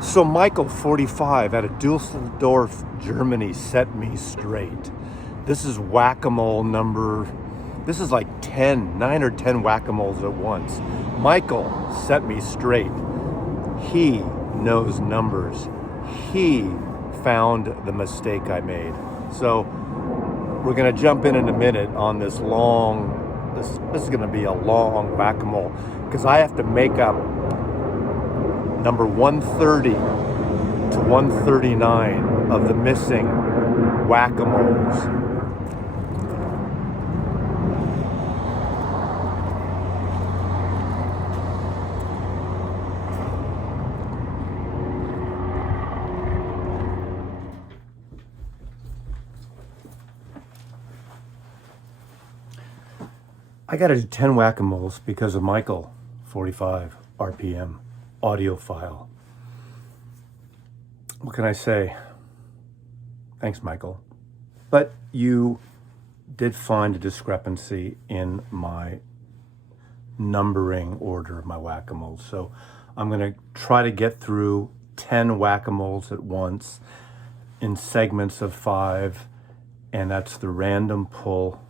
So Michael, 45, out of Dusseldorf, Germany, set me straight. This is whack-a-mole number, this is like 10, 9 or 10 whack-a-moles at once. Michael set me straight. He knows numbers. He found the mistake I made. So we're gonna jump in a minute on this this is gonna be a long whack-a-mole because I have to make up number 130 to 139 of the missing whack-a-moles. I gotta do 10 whack-a-moles because of Michael, 45 RPM, Audiophile. What can I say? Thanks, Michael. But you did find a discrepancy in my numbering order of my whack-a-moles. So I'm gonna try to get through 10 whack-a-moles at once in segments of 5, and that's the random pull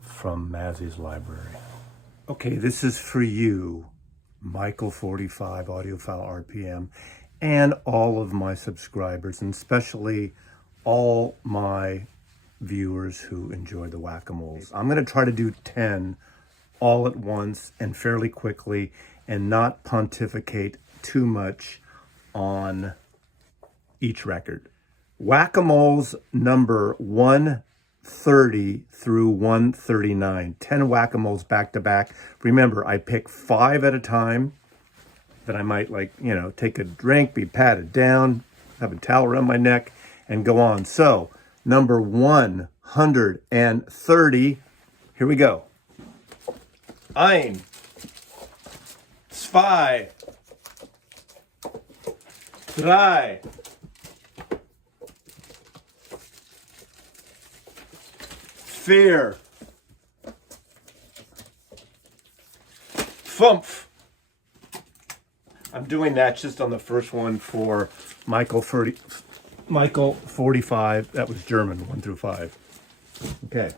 from Mazzy's library. Okay, this is for you, Michael 45, Audiophile RPM, and all of my subscribers, and especially all my viewers who enjoy the whack-a-moles. I'm gonna try to do 10 all at once and fairly quickly and not pontificate too much on each record. Whack-a-moles number 130 through 139, 10 whack-a-moles back to back. Remember, I pick 5 at a time. Then I might take a drink, be patted down, have a towel around my neck, and go on. So, number 130, here we go. 1, 2, 3, 4, 5. I'm doing that just on the first one for Michael 45. That was German, 1 through 5. Okay.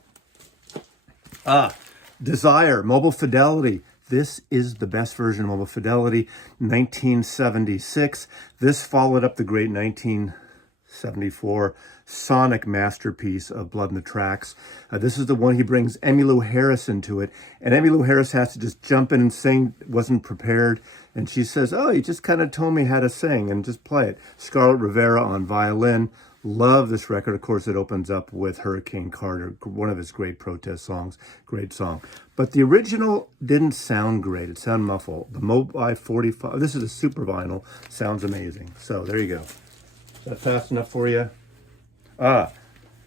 Desire, Mobile Fidelity. This is the best version of Mobile Fidelity, 1976. This followed up the great 1974 sonic masterpiece of Blood in the Tracks. This is the one he brings Emmylou Harris into it, and Emmylou Harris has to just jump in and sing, wasn't prepared, and she says, oh, you just kind of told me how to sing, and just play it. Scarlett Rivera on violin. Love this record. Of course, it opens up with Hurricane Carter, one of his great protest songs. Great song. But the original didn't sound great. It sounded muffled. The Mobi 45, this is a super vinyl, sounds amazing. So there you go. Is that fast enough for you?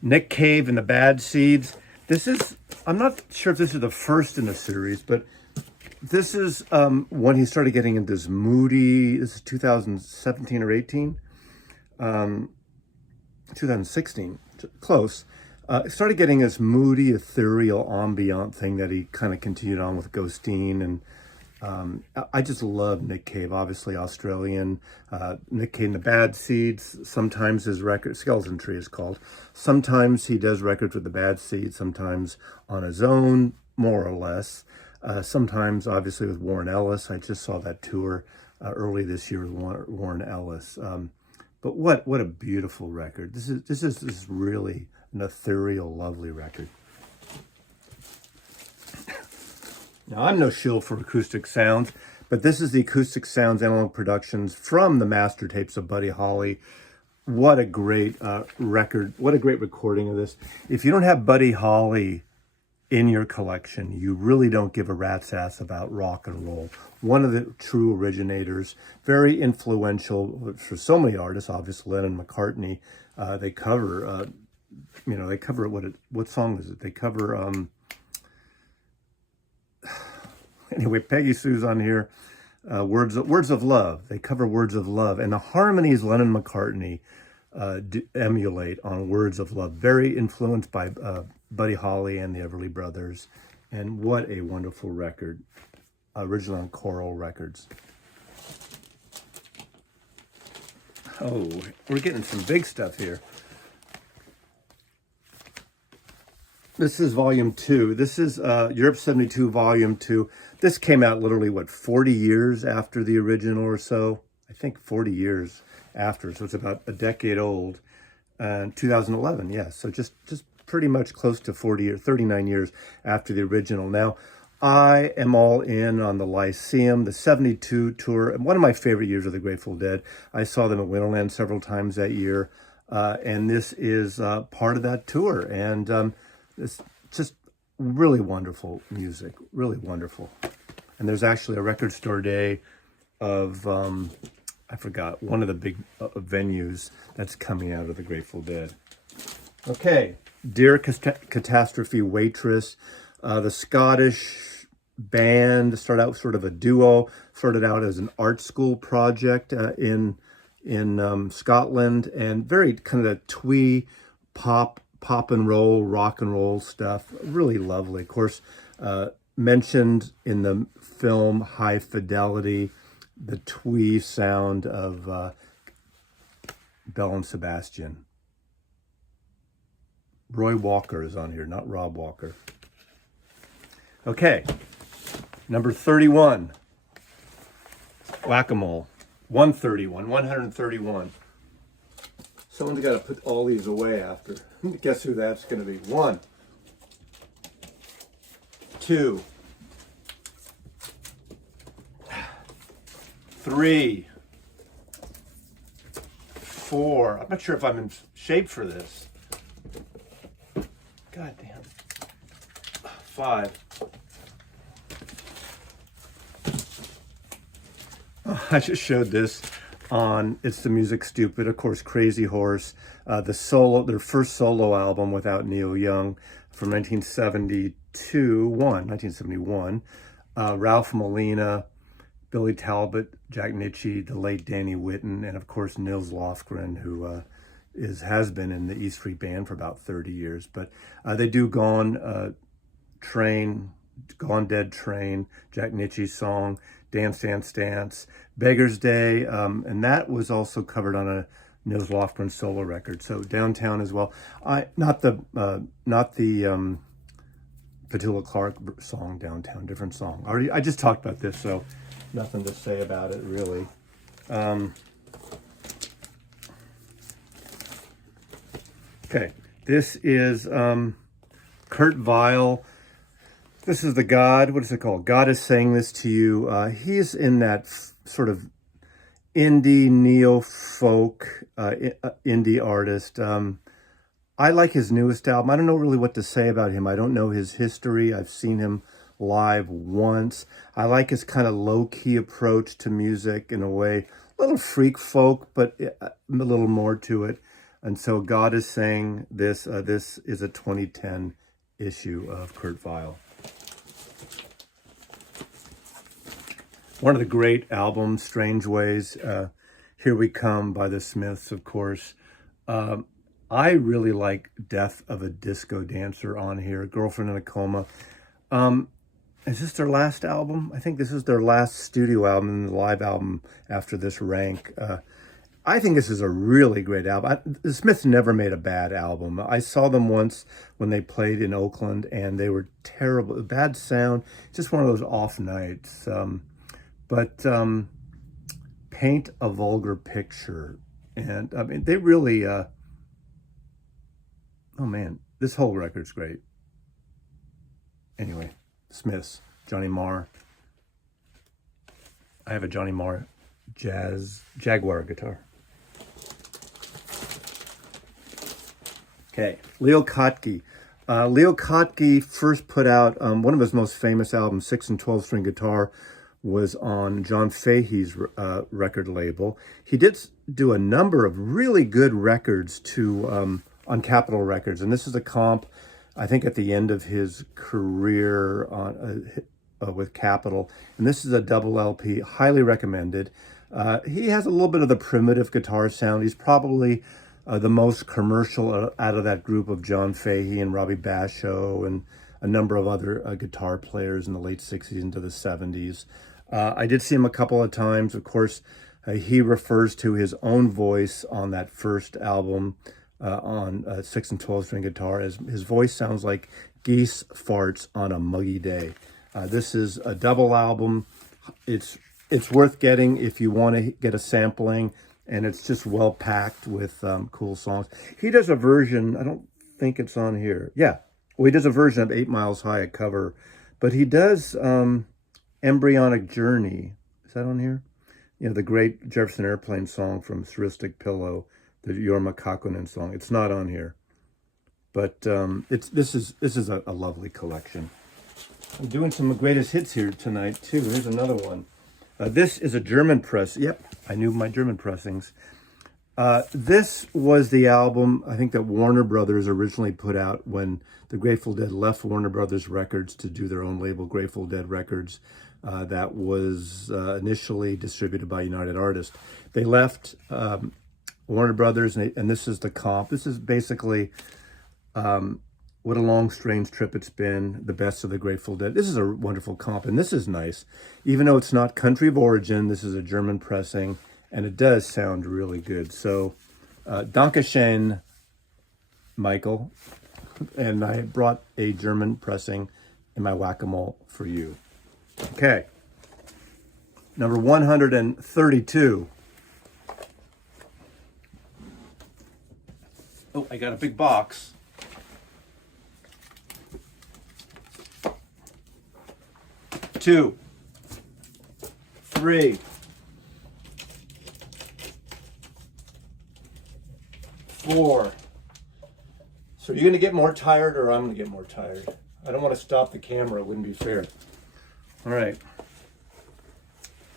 Nick Cave and the Bad Seeds. This is, I'm not sure if this is the first in the series, but this is when he started getting into this moody, this is 2017 or 18, 2016, close. Started getting this moody, ethereal, ambient thing that he kind of continued on with Ghosteen, and I just love Nick Cave, obviously Australian. Nick Cave and the Bad Seeds, sometimes his record, Skeleton Tree is called. Sometimes he does records with the Bad Seeds, sometimes on his own, more or less. Sometimes, obviously, with Warren Ellis. I just saw that tour early this year with Warren Ellis. But what a beautiful record. This is really an ethereal, lovely record. Now, I'm no shill for acoustic sounds, but this is the Acoustic Sounds Analog Productions from the master tapes of Buddy Holly. What a great record. What a great recording of this. If you don't have Buddy Holly in your collection, you really don't give a rat's ass about rock and roll. One of the true originators, very influential for so many artists, obviously Lennon, McCartney. They cover, they cover, what song is it? They cover, anyway, Peggy Sue's on here. Words of Love. They cover Words of Love. And the harmonies Lennon McCartney emulate on Words of Love. Very influenced by Buddy Holly and the Everly Brothers. And what a wonderful record. Original on Coral Records. Oh, we're getting some big stuff here. This is volume 2. This is Europe 72 volume 2. This came out literally, what, 40 years after the original or so? I think 40 years after, so it's about a decade old. 2011, yeah, so just pretty much close to 40 or 39 years after the original. Now, I am all in on the Lyceum, the 72 tour, one of my favorite years of the Grateful Dead. I saw them at Winterland several times that year, and this is part of that tour. And it's just really wonderful music, really wonderful. And there's actually a record store day of, I forgot, one of the big venues that's coming out of the Grateful Dead. Okay, Dear Catastrophe Waitress, the Scottish band started out sort of a duo, started out as an art school project in Scotland, and very kind of a twee pop and roll, rock and roll stuff. Really lovely. Of course, mentioned in the film High Fidelity, the twee sound of Belle and Sebastian. Roy Walker is on here, not Rob Walker. Okay, number 31. Whack-A-Mole. 131. Someone's got to put all these away after. Guess who that's going to be? 1, 2, 3, 4. I'm not sure if I'm in shape for this. God damn. 5. Oh, I just showed this on It's the Music Stupid, of course, Crazy Horse, their first solo album without Neil Young from 1971. Ralph Molina, Billy Talbot, Jack Nitzsche, the late Danny Whitten, and of course Nils Lofgren, who has been in the E Street Band for about 30 years. But they do Gone Dead Train, Jack Nitzsche's song, Dance, Dance, Dance, Beggar's Day, and that was also covered on a Nils Lofgren solo record. So Downtown as well. Not the Petula Clark song Downtown, different song. I just talked about this, so nothing to say about it really. Okay, this is Kurt Weill. This is the God, what is it called? God is Saying This to You. He's in that sort of indie, neo-folk, indie artist. I like his newest album. I don't know really what to say about him. I don't know his history. I've seen him live once. I like his kind of low-key approach to music in a way. A little freak folk, but a little more to it. And so God is Saying This. This is a 2010 issue of Kurt Weill. One of the great albums, Strange Ways, Here We Come by the Smiths, of course. I really like Death of a Disco Dancer on here, Girlfriend in a Coma. Is this their last album? I think this is their last studio album and the live album after this rank. I think this is a really great album. The Smiths never made a bad album. I saw them once when they played in Oakland, and they were terrible. Bad sound, just one of those off nights. But Paint a Vulgar Picture. And I mean, they really, oh man, this whole record's great. Anyway, Smiths, Johnny Marr. I have a Johnny Marr Jaguar guitar. Okay, Leo Kottke. Leo Kottke first put out one of his most famous albums, 6 and 12 string guitar, was on John Fahey's record label. He did do a number of really good records on Capitol Records, and this is a comp, I think, at the end of his career with Capitol. And this is a double LP, highly recommended. He has a little bit of the primitive guitar sound. He's probably the most commercial out of that group of John Fahey and Robbie Basho and a number of other guitar players in the late 60s into the 70s. I did see him a couple of times. Of course, He refers to his own voice on that first album on 6 and 12 string guitar as his voice sounds like geese farts on a muggy day. This is a double album. It's worth getting if you want to get a sampling, and it's just well packed with cool songs. He does a version, I don't think it's on here. Yeah, well, he does a version of 8 Miles High, a cover, but he does Embryonic Journey. Is that on here? You know, the great Jefferson Airplane song from Surrealistic Pillow, the Jorma Kaukonen song. It's not on here, but this is a lovely collection. I'm doing some greatest hits here tonight too. Here's another one. This is a German press. Yep, I knew my German pressings. This was the album, I think, that Warner Brothers originally put out when the Grateful Dead left Warner Brothers Records to do their own label, Grateful Dead Records. That was initially distributed by United Artists. They left Warner Brothers, and this is the comp. This is basically What a Long Strange Trip It's Been, the best of the Grateful Dead. This is a wonderful comp, and this is nice. Even though it's not country of origin, this is a German pressing, and it does sound really good. So, Dankeschön, Michael. And I brought a German pressing in my whack-a-mole for you. Okay, number 132. Oh, I got a big box. Two, three, four. So you're going to get more tired, or I'm going to get more tired? I don't want to stop the camera. It wouldn't be fair. All right.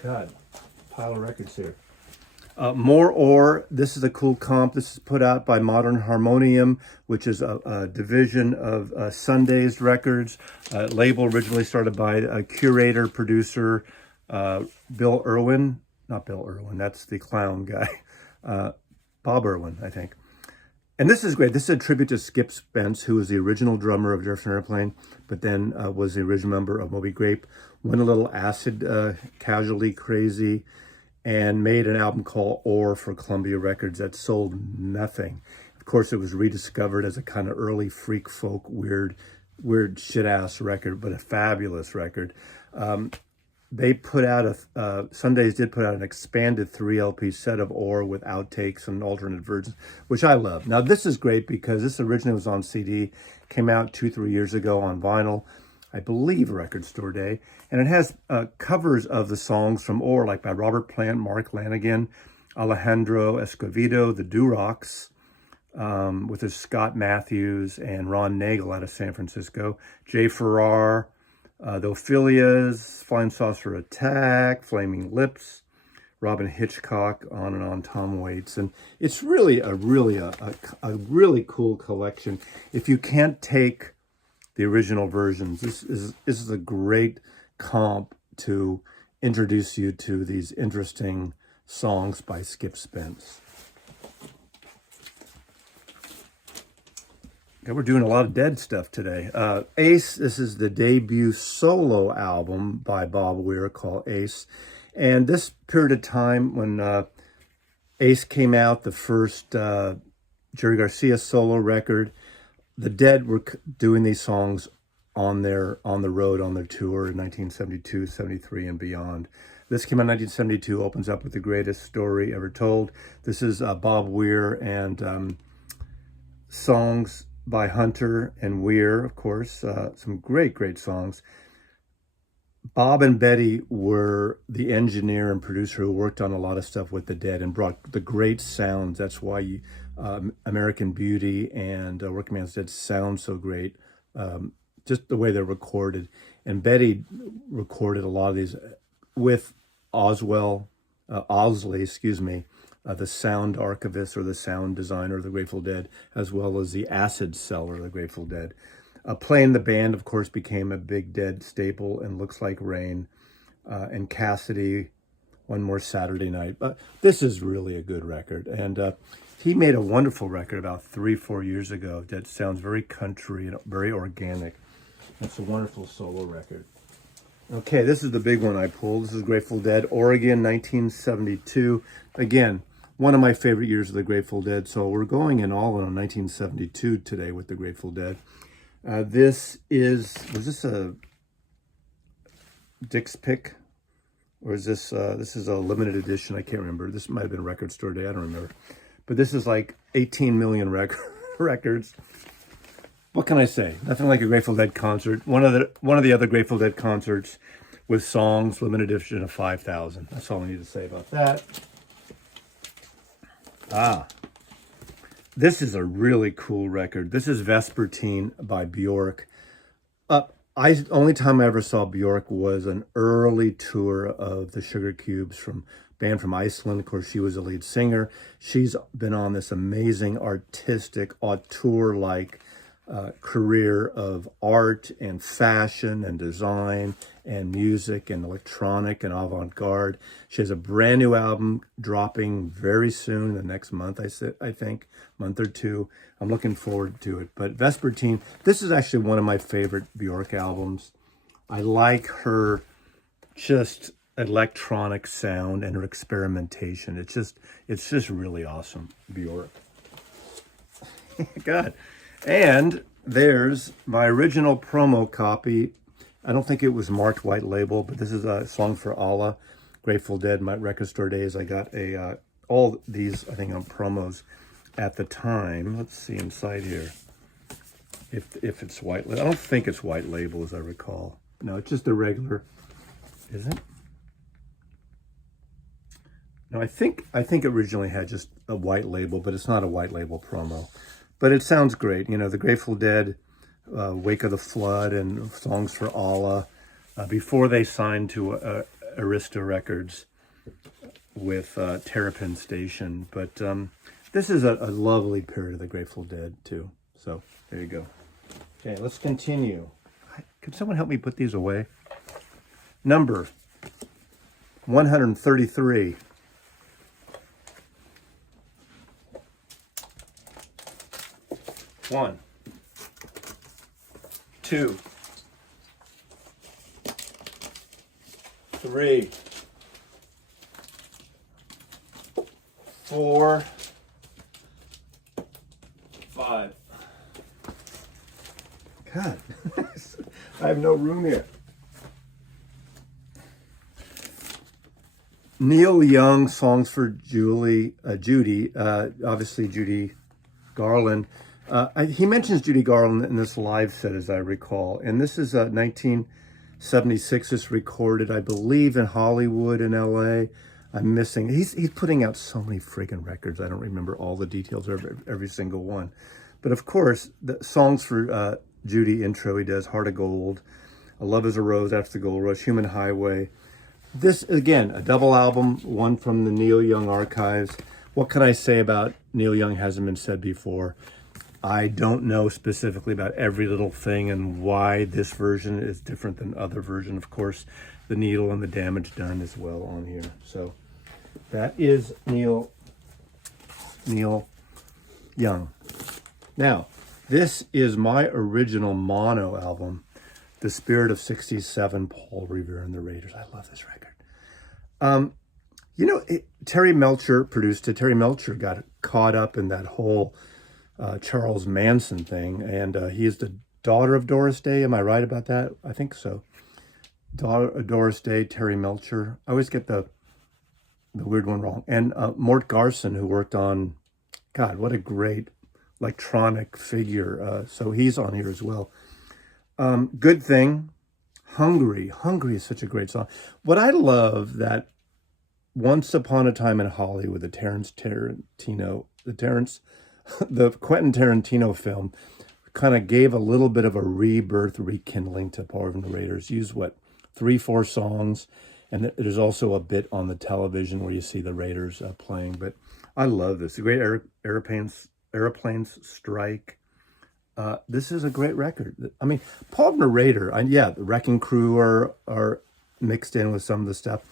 God, pile of records here. More Ore. This is a cool comp. This is put out by Modern Harmonium, which is a division of Sundazed Records. Label originally started by a curator, producer, Bill Irwin. Not Bill Irwin, that's the clown guy. Bob Irwin, I think. And this is great. This is a tribute to Skip Spence, who was the original drummer of Jefferson Airplane, but then was the original member of Moby Grape. Went a little acid casualty crazy and made an album called Ore for Columbia Records that sold nothing. Of course, it was rediscovered as a kind of early freak folk, weird shit-ass record, but a fabulous record. They put out Sundays did put out an expanded 3 LP set of Ore with outtakes and alternate versions, which I love. Now, this is great because this originally was on CD, came out 2-3 years ago on vinyl, I believe Record Store Day, and it has covers of the songs from Ore, like by Robert Plant, Mark Lanigan, Alejandro Escovedo, the Durocs, with his Scott Matthews and Ron Nagel out of San Francisco, Jay Farrar, the Ophilias, Flying Saucer Attack, Flaming Lips, Robin Hitchcock, on and on, Tom Waits. And it's really a really cool collection. If you can't take the original versions, this is a great comp to introduce you to these interesting songs by Skip Spence. Okay, we're doing a lot of Dead stuff today. Ace, this is the debut solo album by Bob Weir called Ace. And this period of time when Ace came out, the first Jerry Garcia solo record, the Dead were doing these songs on the road, on their tour in 1972, 73, and beyond. This came out in 1972, opens up with The Greatest Story Ever Told. This is Bob Weir and songs by Hunter and Weir, of course. Some great songs. Bob and Betty were the engineer and producer who worked on a lot of stuff with the Dead and brought the great sounds. That's why American Beauty and Working Man's Dead sound so great, just the way they're recorded. And Betty recorded a lot of these with Osley, the sound archivist or the sound designer of the Grateful Dead, as well as the acid seller of the Grateful Dead. Playing the band, of course, became a big Dead staple, and Looks Like Rain, and Cassidy, One More Saturday Night. But this is really a good record. And he made a wonderful record about 3-4 years ago that sounds very country and very organic. It's a wonderful solo record. Okay, this is the big one I pulled. This is Grateful Dead, Oregon, 1972. Again, one of my favorite years of the Grateful Dead. So we're going in all on 1972 today with the Grateful Dead. Was this a Dick's Pick? Or is this is a limited edition? I can't remember. This might have been Record Store Day. I don't remember. But this is like 18 million records. What can I say? Nothing like a Grateful Dead concert. One of the other Grateful Dead concerts with songs, limited edition of 5,000. That's all I need to say about that. This is a really cool record. This is Vespertine by Bjork. Only time I ever saw Bjork was an early tour of the Sugar Cubes band from Iceland. Of course, she was a lead singer. She's been on this amazing artistic auteur-like career of art and fashion and design and music and electronic and avant-garde. She has a brand new album dropping very soon, the next month, I think, month or two. I'm looking forward to it. But Vespertine, this is actually one of my favorite Bjork albums. I like her just electronic sound and her experimentation. It's just really awesome, Bjork. God. And there's my original promo copy. I don't think it was marked white label, but this is a song for Allah, Grateful Dead. My Record Store Days, I got all these, I think, on promos at the time. Let's see inside here if it's white label. I don't think it's white label, as I recall. No, it's just a regular. Is it? No, I think it originally had just a white label, but it's not a white label promo. But it sounds great. You know, the Grateful Dead, Wake of the Flood, and Songs for Allah, before they signed to Arista Records with Terrapin Station. But this is a lovely period of the Grateful Dead, too. So there you go. Okay, let's continue. Could someone help me put these away? Number 133. One, two, three, four, five. God, I have no room here. Neil Young, Songs for Judy, obviously Judy Garland. He mentions Judy Garland in this live set, as I recall. And this is 1976. It's recorded, I believe, in Hollywood in L.A. I'm missing. He's putting out so many friggin' records. I don't remember all the details of every single one. But of course, the songs for Judy intro he does, Heart of Gold, A Love is a Rose, After the Gold Rush, Human Highway. This, again, a double album, one from the Neil Young archives. What can I say about Neil Young hasn't been said before? I don't know specifically about every little thing and why this version is different than other version. Of course, the needle and the damage done as well on here. So that is Neil Young. Now, this is my original mono album, The Spirit of 67, Paul Revere and the Raiders. I love this record. Terry Melcher produced it. Terry Melcher got caught up in that whole Charles Manson thing, and he is the daughter of Doris Day. Am I right about that? I think so. Doris Day, Terry Melcher. I always get the weird one wrong. And Mort Garson, who worked on, God, what a great electronic figure. So he's on here as well. Good Thing, Hungry. Hungry is such a great song. What I love that Once Upon a Time in Hollywood, the Quentin Tarantino film, kind of gave a little bit of a rebirth, rekindling to Power of the Raiders. Used 3-4 songs, and there's also a bit on the television where you see the Raiders playing. But I love this. The Great Airplanes Strike. This is a great record. I mean, Paul and the Raider. The Wrecking Crew are mixed in with some of the stuff.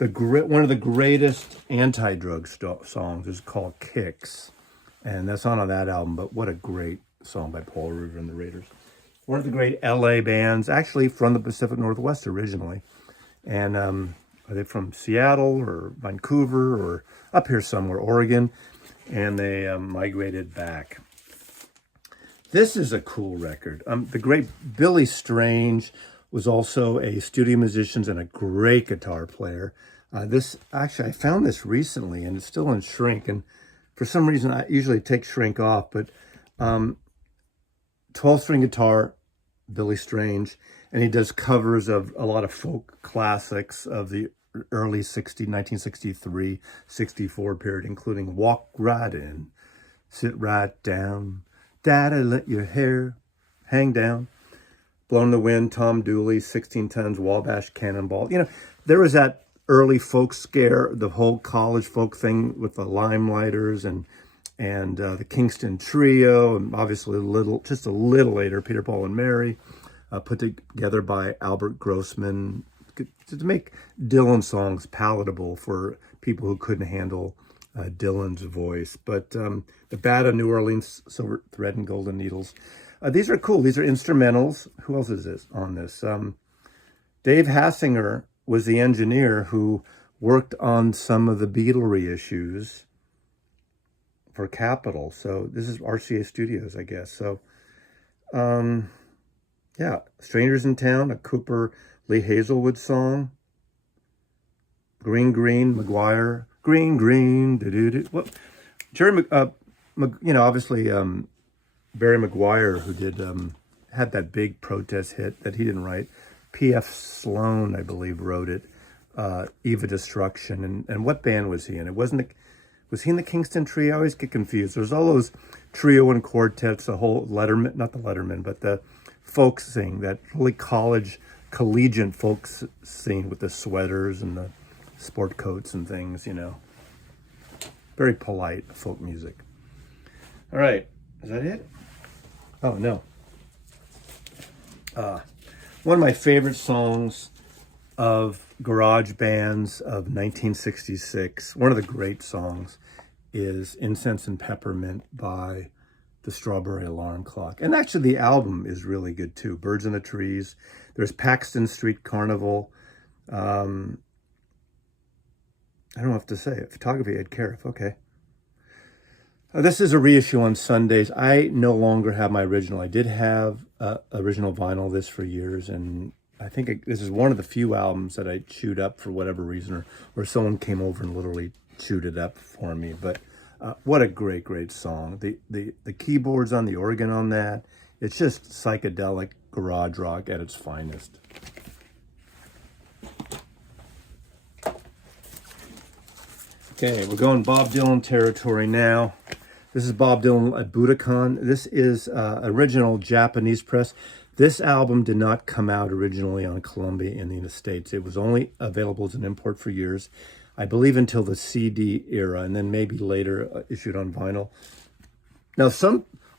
One of the greatest anti-drug songs is called Kicks. And that's not on that album, but what a great song by Paul Revere and the Raiders. one of the great LA bands, actually from the Pacific Northwest originally. And are they from Seattle or Vancouver or up here somewhere, Oregon? And they migrated back. This is a cool record. The great Billy Strange was also a studio musician and a great guitar player. Actually, I found this recently, and it's still in shrink. And for some reason, I usually take shrink off, but 12-string guitar, Billy Strange, and he does covers of a lot of folk classics of the early 1963, 64 period, including Walk Right In, Sit Right Down, Daddy Let Your Hair Hang Down, Blown in the Wind, Tom Dooley, 16 Tons, Wabash Cannonball. You know, there was that early folk scare, the whole college folk thing with the Limelighters and the Kingston Trio, and obviously just a little later, Peter, Paul, and Mary, put together by Albert Grossman to make Dylan songs palatable for people who couldn't handle Dylan's voice. But the Bat of New Orleans, Silver Thread and Golden Needles, these are cool. These are instrumentals. Who else is this on this? Dave Hassinger was the engineer who worked on some of the Beatle reissues for Capitol. So this is RCA Studios, I guess. So, yeah, Strangers in Town, a Cooper Lee Hazelwood song. Green, Green, McGuire, Green, Green, do-do-do. Well, Jerry, obviously Barry McGuire, who did had that big protest hit that he didn't write. P.F. Sloan, I believe, wrote it. Eva Destruction, and what band was he in? Was he in the Kingston Trio? I always get confused. There's all those trio and quartets, the whole Letterman, not the Letterman, but the folk scene, that really collegiate folk scene with the sweaters and the sport coats and things, you know. Very polite folk music. All right, is that it? Oh, no. One of my favorite songs of garage bands of 1966, one of the great songs, is Incense and Peppermint by the Strawberry Alarm Clock. And actually the album is really good too. Birds in the Trees. There's Paxton Street Carnival. I don't know what to say. Photography, Ed Cariff. Okay. This is a reissue on Sundays. I no longer have my original. I did have original vinyl of this for years, and I think this is one of the few albums that I chewed up for whatever reason, or someone came over and literally chewed it up for me. But what a great, great song. The keyboards on the organ on that, it's just psychedelic garage rock at its finest. Okay, we're going Bob Dylan territory now. This is Bob Dylan at Budokan. This is original Japanese press. This album did not come out originally on Columbia in the United States. It was only available as an import for years, I believe until the CD era, and then maybe later issued on vinyl. Now,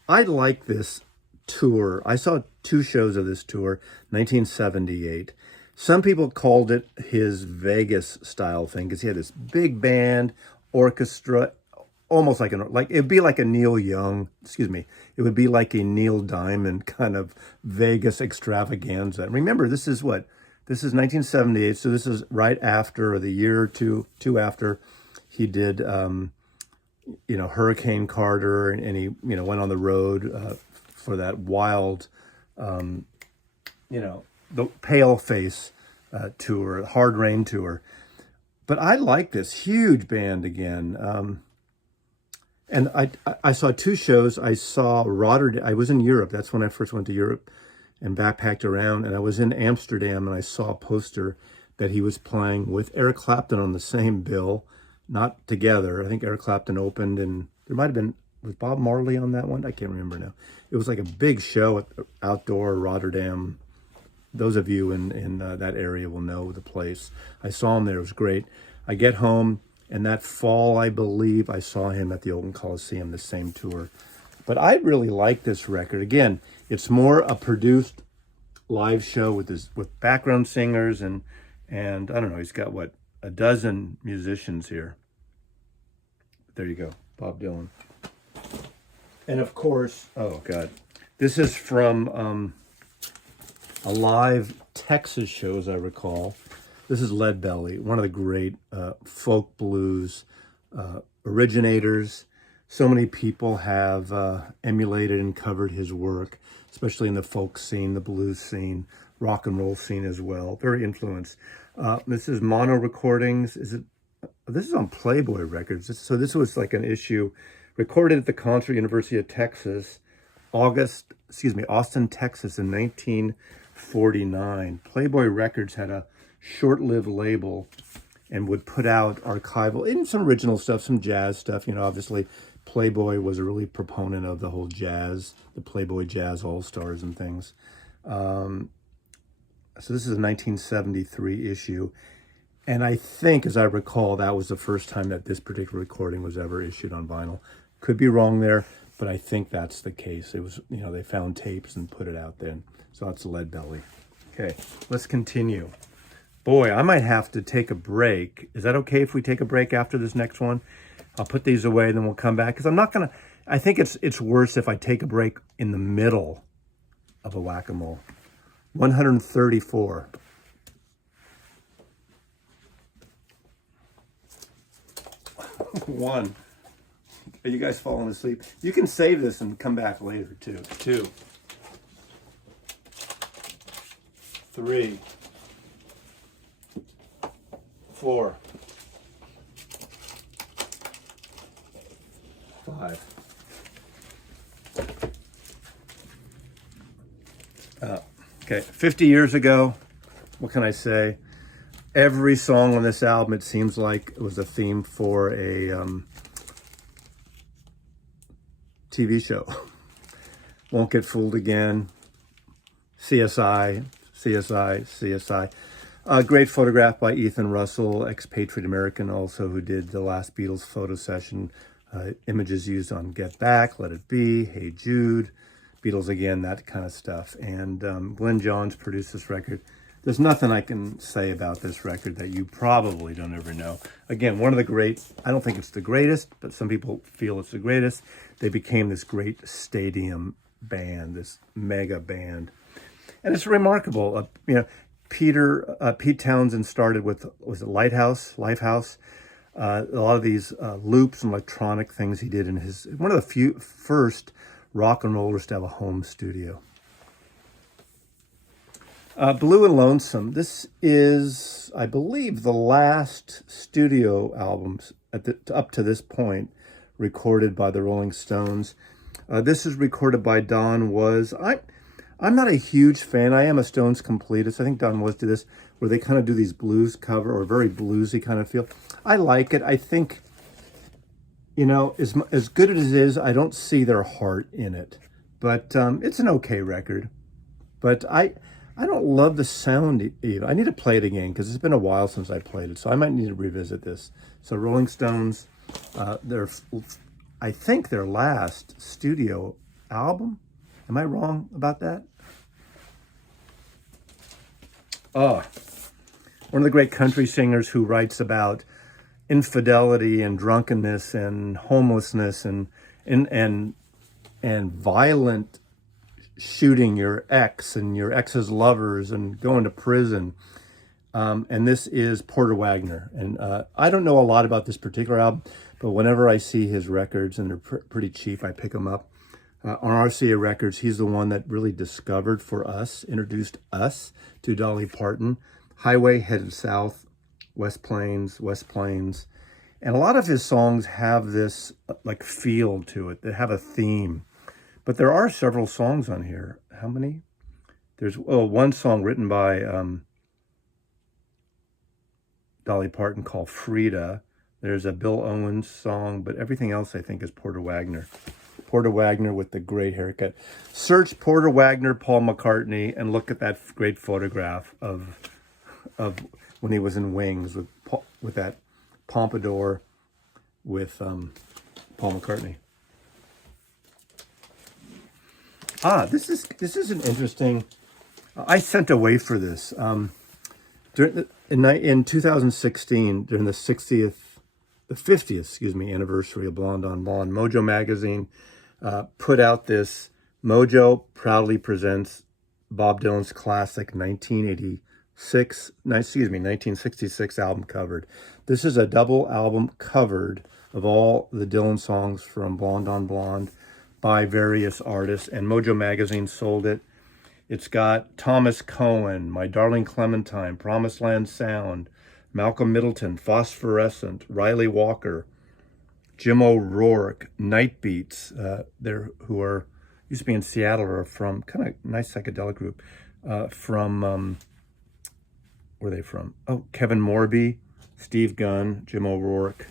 I like this tour. I saw 2 shows of this tour, 1978. Some people called it his Vegas style thing because he had this big band, orchestra, almost like it'd be like a Neil Young, it would be like a Neil Diamond kind of Vegas extravaganza. And remember, this is 1978, so this is right after, or the year or two after he did, Hurricane Carter, and he, went on the road for that wild, the Pale Face tour, Hard Rain tour. But I like this huge band again. And I saw 2 shows. I saw Rotterdam. I was in Europe. That's when I first went to Europe and backpacked around. And I was in Amsterdam, and I saw a poster that he was playing with Eric Clapton on the same bill, not together. I think Eric Clapton opened, and there might have been, was Bob Marley on that one? I can't remember now. It was like a big show at outdoor Rotterdam. Those of you in that area will know the place. I saw him there. It was great. I get home, and that fall, I believe, I saw him at the Oakland Coliseum, the same tour. But I really like this record. Again, it's more a produced live show with background singers, and I don't know, he's got, a dozen musicians here. There you go, Bob Dylan. And of course, oh God, this is from a live Texas show, as I recall. This is Lead Belly, one of the great folk blues originators. So many people have emulated and covered his work, especially in the folk scene, the blues scene, rock and roll scene as well. Very influenced. This is mono recordings. This is on Playboy Records. So this was like an issue recorded at the Contra University of Texas, Austin, Texas in 1949. Playboy Records had a short-lived label and would put out archival and some original stuff, some jazz stuff. You know, obviously Playboy was a really proponent of the whole jazz, the Playboy Jazz All-Stars and things. So this is a 1973 issue. And I think, as I recall, that was the first time that this particular recording was ever issued on vinyl. Could be wrong there, but I think that's the case. It was, you know, they found tapes and put it out then. So that's Lead Belly. Okay, let's continue. Boy, I might have to take a break. Is that okay if we take a break after this next one? I'll put these away, then we'll come back. Because I'm not going to, I think it's worse if I take a break in the middle of a whack-a-mole. 134. One. Are you guys falling asleep? You can save this and come back later, too. 2. 3. 4. 5. Okay, 50 years ago, what can I say? Every song on this album, it seems like it was a theme for a TV show. Won't Get Fooled Again, CSI, CSI, CSI. A great photograph by Ethan Russell, expatriate American also, who did the last Beatles photo session. Images used on Get Back, Let It Be, Hey Jude, Beatles Again, that kind of stuff. And Glenn Johns produced this record. There's nothing I can say about this record that you probably don't ever know. Again, one of the great, I don't think it's the greatest, but some people feel it's the greatest. They became this great stadium band, this mega band. And it's remarkable. You know, Pete Townsend started with, was it Lifehouse? A lot of these loops and electronic things he did in his, one of the few first rock and rollers to have a home studio. Blue and Lonesome. This is, I believe, the last studio albums up to this point recorded by the Rolling Stones. This is recorded by Don Was. I'm not a huge fan. I am a Stones completist. I think Don Was did this, where they kind of do these blues cover or very bluesy kind of feel. I like it. I think, you know, as good as it is, I don't see their heart in it. But it's an okay record. But I don't love the sound either. I need to play it again because it's been a while since I played it. So I might need to revisit this. So Rolling Stones, I think their last studio album. Am I wrong about that? One of the great country singers who writes about infidelity and drunkenness and homelessness and violent shooting your ex and your ex's lovers and going to prison. And this is Porter Wagoner. And I don't know a lot about this particular album, but whenever I see his records, and they're pretty cheap, I pick them up. On RCA Records, he's the one that really discovered for us, introduced us to Dolly Parton. Highway Headed South, West Plains. And a lot of his songs have this like feel to it. They have a theme. But there are several songs on here. How many? There's one song written by Dolly Parton called Frida. There's a Bill Owens song, but everything else I think is Porter Wagoner. Porter Wagoner with the great haircut. Search Porter Wagoner, Paul McCartney, and look at that great photograph of when he was in Wings with that pompadour with Paul McCartney. This is an interesting. I sent away for this in 2016 during the 50th anniversary of Blonde on Blonde. Mojo magazine put out this. Mojo proudly presents Bob Dylan's classic 1966 album covered. This is a double album covered of all the Dylan songs from Blonde on Blonde by various artists, and Mojo Magazine sold it. It's got Thomas Cohen, My Darling Clementine, Promised Land Sound, Malcolm Middleton, Phosphorescent, Riley Walker, Jim O'Rourke, Night Beats, who are used to be in Seattle, or from kind of nice psychedelic group, from where are they from? Oh, Kevin Morby, Steve Gunn, Jim O'Rourke.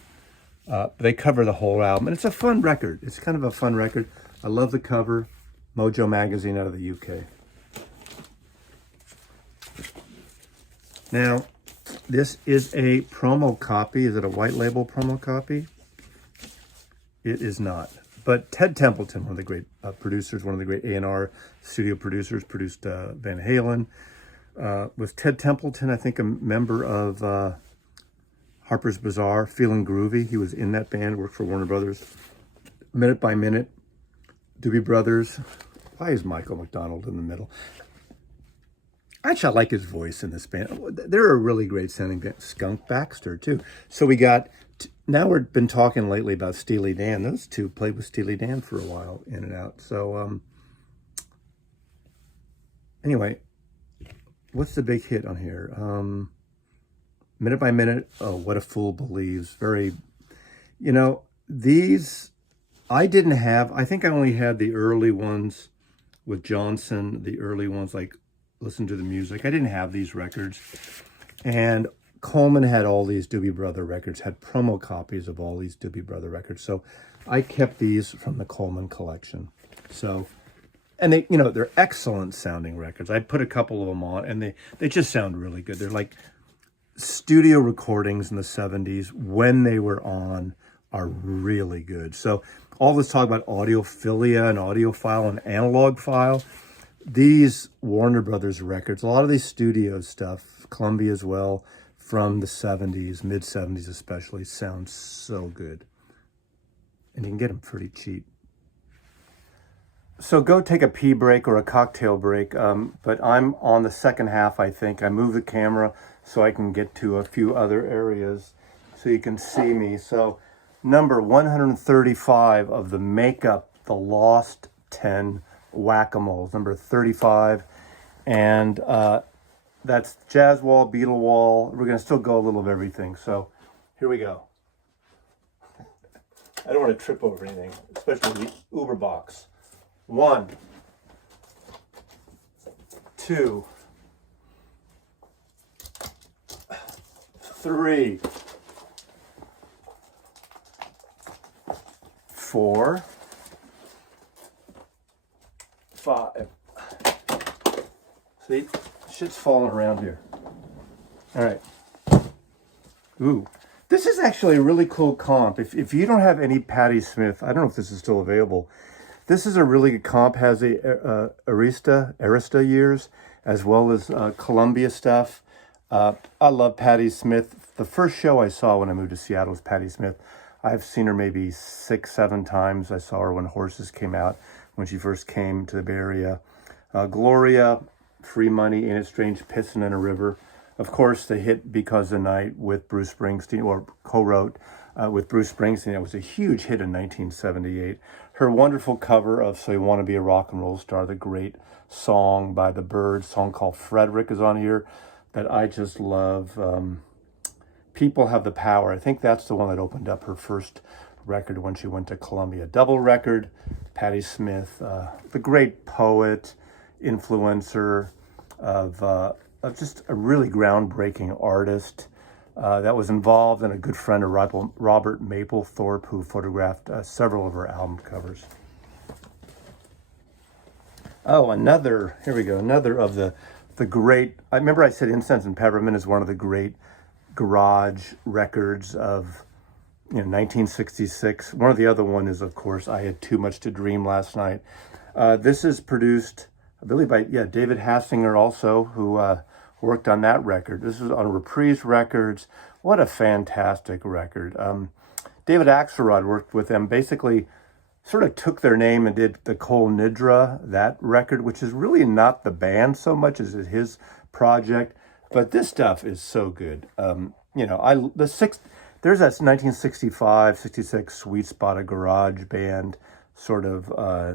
They cover the whole album, and it's a fun record. It's kind of a fun record. I love the cover. Mojo Magazine out of the UK. Now, this is a promo copy. Is it a white label promo copy? It is not. But Ted Templeton, one of the great producers, one of the great A&R studio producers, produced Van Halen. Was Ted Templeton, I think, a member of Harper's Bazaar, Feeling Groovy? He was in that band, worked for Warner Brothers. Minute by Minute, Doobie Brothers. Why is Michael McDonald in the middle? Actually, I like his voice in this band. They're a really great sounding band. Skunk Baxter, too. So we got, now we've been talking lately about Steely Dan. Those two played with Steely Dan for a while, in and out. So, anyway, what's the big hit on here? Minute by Minute, oh, What a Fool Believes. Very, these, I didn't have, I think I only had the early ones with Johnson, the early ones like Listen to the Music. I didn't have these records. And Coleman had all these Doobie Brother records, had promo copies of all these Doobie Brother records. So I kept these from the Coleman collection. So, and they, they're excellent sounding records. I put a couple of them on, and they just sound really good. They're like studio recordings in the 70s when they were on are really good. So all this talk about audiophilia and audiophile and analog file, these Warner Brothers records, a lot of these studio stuff, Columbia as well, from the 70s, mid 70s especially, sounds so good. And you can get them pretty cheap. So go take a pee break or a cocktail break. But I'm on the second half, I think. I moved the camera so I can get to a few other areas so you can see me. So number 135 of the Makeup, The Lost 10 Whack-A-Moles, number 35. And that's Jazz Wall, Beatle Wall. We're going to still go a little of everything. So here we go. I don't want to trip over anything, especially the Uber box. 1, 2, 3, 4, 5. See, shit's falling around here. All right. Ooh, this is actually a really cool comp. If you don't have any Patti Smith, I don't know if this is still available. This is a really good comp. Has the Arista years, as well as Columbia stuff. I love Patti Smith. The first show I saw when I moved to Seattle was Patti Smith. I've seen her maybe 6, 7 times. I saw her when Horses came out, when she first came to the Bay Area. Gloria, Free Money, Ain't It Strange, Pissin' in a River. Of course, the hit Because the Night with Bruce Springsteen, or co-wrote with Bruce Springsteen. It was a huge hit in 1978. Her wonderful cover of So You Want to Be a Rock and Roll Star, the great song by the Byrds, song called Frederick is on here that I just love. People Have the Power. I think that's the one that opened up her first record when she went to Columbia. Double record, Patti Smith, the great poet, influencer of just a really groundbreaking artist that was involved, and a good friend of Robert Mapplethorpe, who photographed several of her album covers. Oh, here we go, another of the great, I remember I said Incense and Peppermint is one of the great garage records of 1966. One of the other one is, of course, I Had Too Much to Dream Last Night. This is produced, I believe, by David Hassinger also, who worked on that record. This is on Reprise Records. What a fantastic record. David Axelrod worked with them, basically sort of took their name and did the Kol Nidra, that record, which is really not the band so much as his project. But this stuff is so good. There's that 1965, 66 sweet spot of garage band, sort of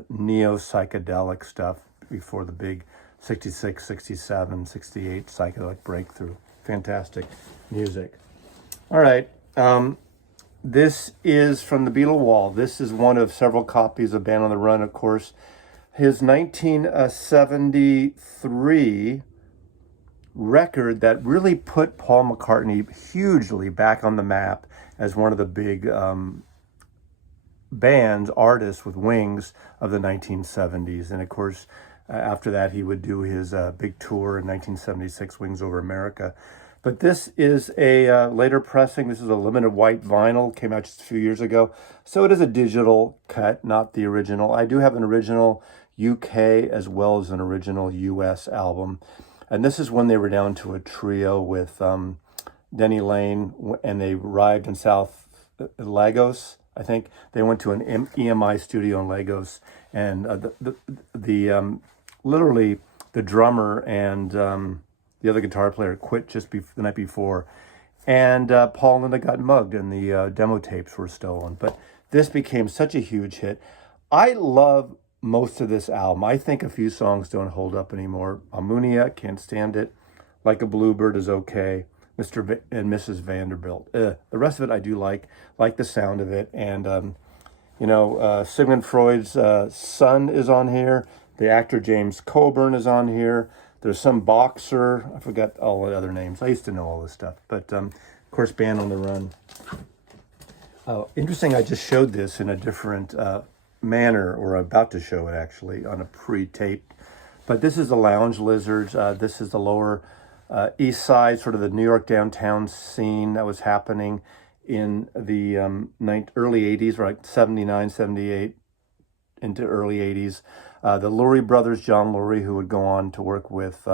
neo-psychedelic stuff before the big 66, 67, 68 psychedelic breakthrough. Fantastic music. All right. This is from the Beatle Wall. This is one of several copies of Band on the Run, of course. His 1973 record that really put Paul McCartney hugely back on the map as one of the big artists with wings of the 1970s. And of course, after that, he would do his big tour in 1976, Wings Over America. But this is a later pressing. This is a limited white vinyl, came out just a few years ago. So it is a digital cut, not the original. I do have an original UK as well as an original US album. And this is when they were down to a trio with Denny Lane, and they arrived in South Lagos, I think. They went to an EMI studio in Lagos, and literally the drummer and the other guitar player quit just the night before. And Paul and Linda got mugged, and the demo tapes were stolen. But this became such a huge hit. I love most of this album. I think a few songs don't hold up anymore. Amunia, can't stand it. Like a Bluebird is okay. Mr. and Mrs. Vanderbilt. The rest of it I do like the sound of it. And, Sigmund Freud's son is on here. The actor James Coburn is on here. There's some boxer. I forgot all the other names. I used to know all this stuff. But, of course, Band on the Run. Oh, interesting, I just showed this in a different manner, or about to show it actually, on a pre-taped. But this is the Lounge Lizards. This is the lower east side, sort of the New York downtown scene that was happening in the early 80s, right? 79, 78 into early 80s. The Lurie brothers, John Lurie, who would go on to work with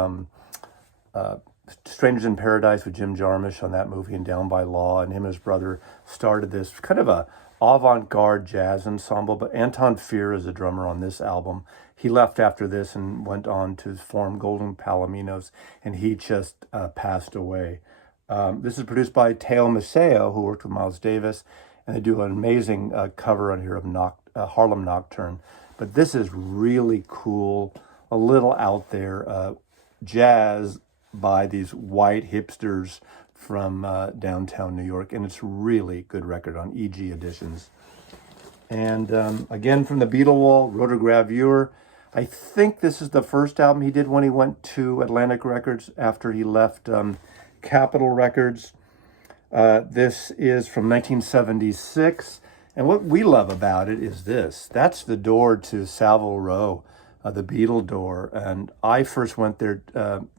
Strangers in Paradise with Jim Jarmusch on that movie, and Down by Law, and him and his brother started this kind of a avant-garde jazz ensemble. But Anton Fier is a drummer on this album. He left after this and went on to form Golden Palominos, and he just passed away. This is produced by Teo Maceo, who worked with Miles Davis, and they do an amazing cover on here of Harlem Nocturne. But this is really cool, a little out there jazz by these white hipsters from downtown New York, and it's really good record on EG Editions. And again, from the Beatle Wall, Rotogravure. I think this is the first album he did when he went to Atlantic Records after he left Capitol Records. This is from 1976. And what we love about it is this. That's the door to Savile Row, the Beatle door. And I first went there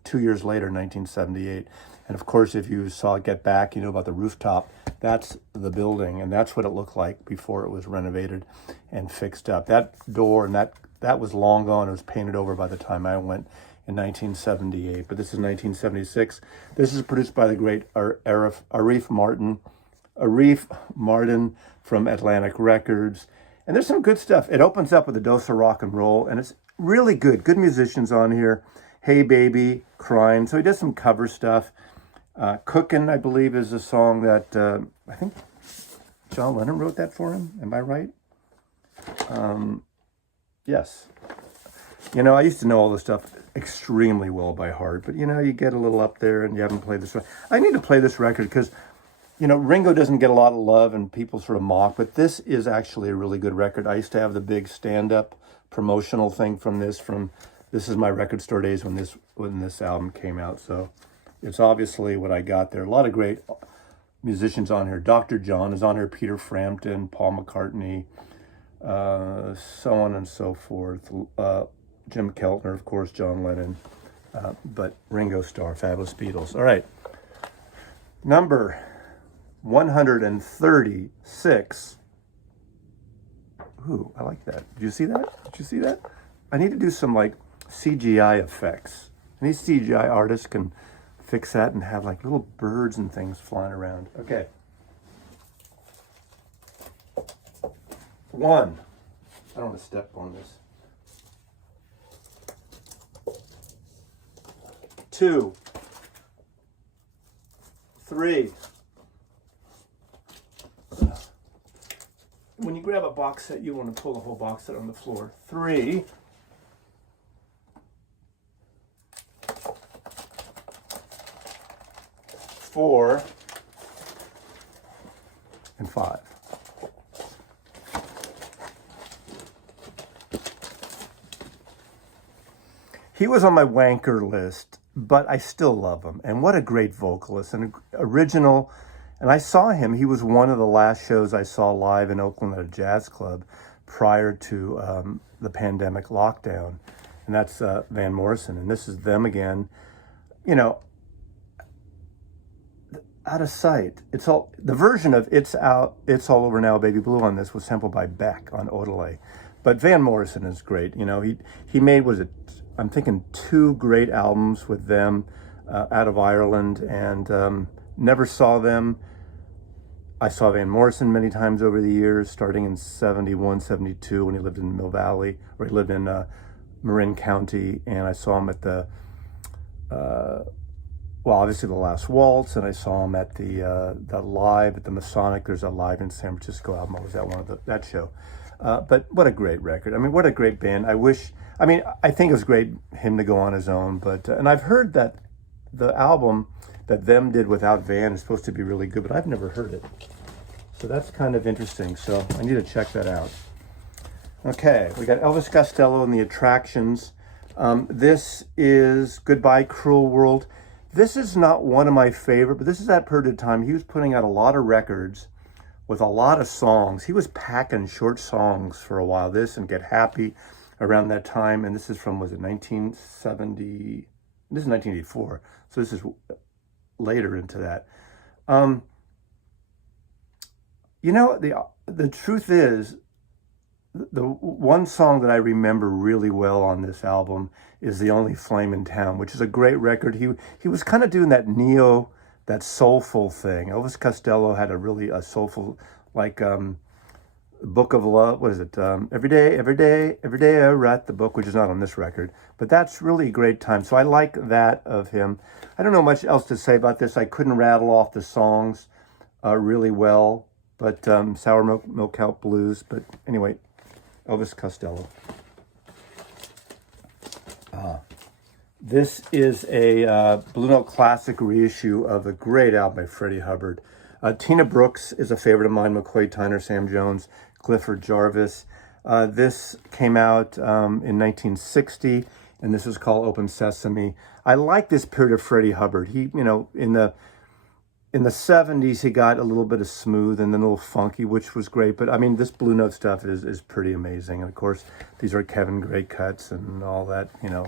2 years later, 1978. And of course, if you saw Get Back, you know about the rooftop. That's the building, and that's what it looked like before it was renovated and fixed up. That door, and that was long gone. It was painted over by the time I went in 1978. But this is 1976. This is produced by the great Arif Mardin from Atlantic Records. And there's some good stuff. It opens up with a dose of rock and roll, and it's really good. Good musicians on here. Hey Baby, Crying. So he does some cover stuff. Cookin', I believe, is a song that I think John Lennon wrote that for him. Am I right? Yes. I used to know all this stuff extremely well by heart, but you get a little up there and you haven't played this. I need to play this record because, Ringo doesn't get a lot of love and people sort of mock, but this is actually a really good record. I used to have the big stand-up promotional thing from this. This is my record store days when this album came out. So it's obviously what I got there. A lot of great musicians on here. Dr. John is on here, Peter Frampton, Paul McCartney, so on and so forth. Jim Keltner, of course, John Lennon, but Ringo Starr, fabulous Beatles. All right, number 136. Ooh, I like that. Did you see that? I need to do some CGI effects. Any CGI artist can fix that and have little birds and things flying around. Okay. 1. I don't want to step on this. 2, 3. When you grab a box set, you want to pull the whole box set on the floor. 3. 4. And 5. He was on my wanker list, but I still love him. And what a great vocalist and original. And I saw him. He was one of the last shows I saw live in Oakland at a jazz club prior to the pandemic lockdown. And that's Van Morrison. And this is them again. You know, Out of Sight. It's all the version of It's All Over Now, Baby Blue on this was sampled by Beck on Audiophile. But Van Morrison is great. You know, he made, I'm thinking 2 great albums with them out of Ireland, and never saw them. I saw Van Morrison many times over the years, starting in 71, 72 when he lived in Mill Valley, or he lived in Marin County, and I saw him at the, well, obviously the Last Waltz, and I saw him at the live at the Masonic. There's a live in San Francisco album. I was at one of that show. But what a great record. I mean, what a great band. I think it was great him to go on his own, but, and I've heard that the album that them did without Van is supposed to be really good, but I've never heard it. So that's kind of interesting. So I need to check that out. Okay, we got Elvis Costello and the Attractions. This is Goodbye Cruel World. This is not one of my favorite, but this is that period of time. He was putting out a lot of records with a lot of songs. He was packing short songs for a while. This and Get Happy around that time. And this is from, was it 1970? This is 1984. So this is later into that. You know, the truth is, the one song that I remember really well on this album is The Only Flame in Town, which is a great record. He was kind of doing that that soulful thing. Elvis Costello had a soulful, like Book of Love. What is it? Every day I write the book, which is not on this record. But that's really a great time. So I like that of him. I don't know much else to say about this. I couldn't rattle off the songs really well. But Sour Milk Out Blues. But anyway, Elvis Costello. This is a Blue Note Classic reissue of a great album by Freddie Hubbard. Tina Brooks is a favorite of mine, McCoy Tyner, Sam Jones, Clifford Jarvis. This came out in 1960, and this is called Open Sesame. I like this period of Freddie Hubbard. He, you know, in the 70s, he got a little bit of smooth and then a little funky, which was great. But I mean, this Blue Note stuff is pretty amazing. And of course, these are Kevin Gray cuts and all that, you know,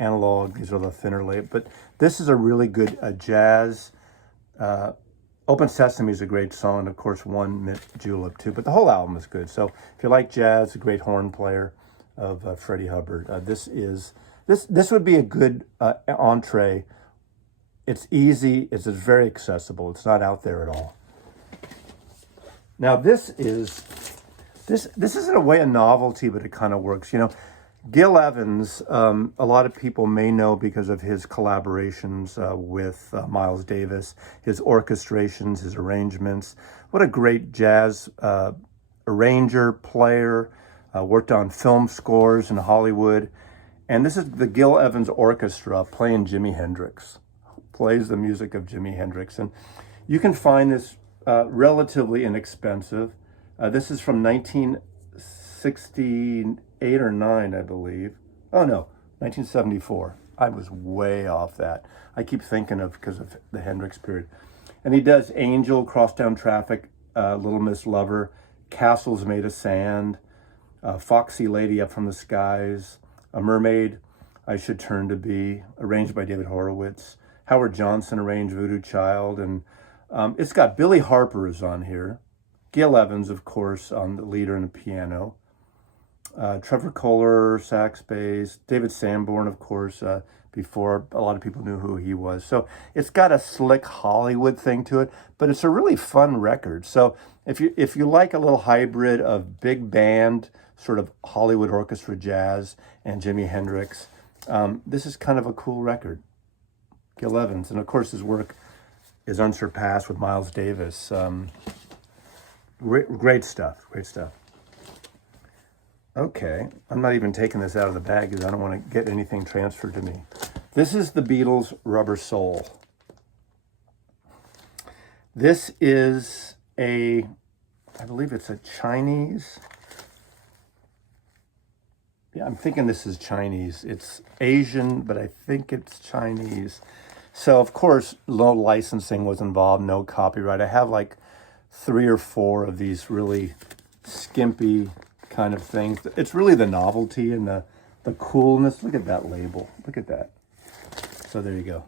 analog. These are the thinner layer. But this is a really good jazz. Open Sesame is a great song. And of course, One Mint Julep too. But the whole album is good. So if you like jazz, a great horn player of Freddie Hubbard. This would be a good entree. It's easy. It's very accessible. It's not out there at all. Now this is in a way a novelty, but it kind of works. You know, Gil Evans, a lot of people may know because of his collaborations with Miles Davis, his orchestrations, his arrangements. What a great jazz arranger, player, worked on film scores in Hollywood. And this is the Gil Evans Orchestra playing Jimi Hendrix. Plays the music of Jimi Hendrix. And you can find this relatively inexpensive. This is from 1968 or 9, I believe. Oh no, 1974. I was way off that. I keep thinking of because of the Hendrix period. And he does Angel, Crosstown Traffic, Little Miss Lover, Castles Made of Sand, Foxy Lady Up from the Skies, A Mermaid, I Should Turn to Be, arranged by David Horowitz. Howard Johnson arranged Voodoo Child, and it's got Billy Harper is on here. Gil Evans, of course, on the leader and the piano. Trevor Kohler, sax bass. David Sanborn, of course, before a lot of people knew who he was. So it's got a slick Hollywood thing to it, but it's a really fun record. So if you like a little hybrid of big band, sort of Hollywood orchestra jazz and Jimi Hendrix, this is kind of a cool record. Gil Evans, and of course his work is unsurpassed with Miles Davis. Great stuff, great stuff. Okay, I'm not even taking this out of the bag because I don't want to get anything transferred to me. This is the Beatles' Rubber Soul. This is I believe it's a Chinese. Yeah, I'm thinking this is Chinese. It's Asian, but I think it's Chinese. So, of course, no licensing was involved, no copyright. I have like 3 or 4 of these really skimpy kind of things. It's really the novelty and the coolness. Look at that label. Look at that. So there you go.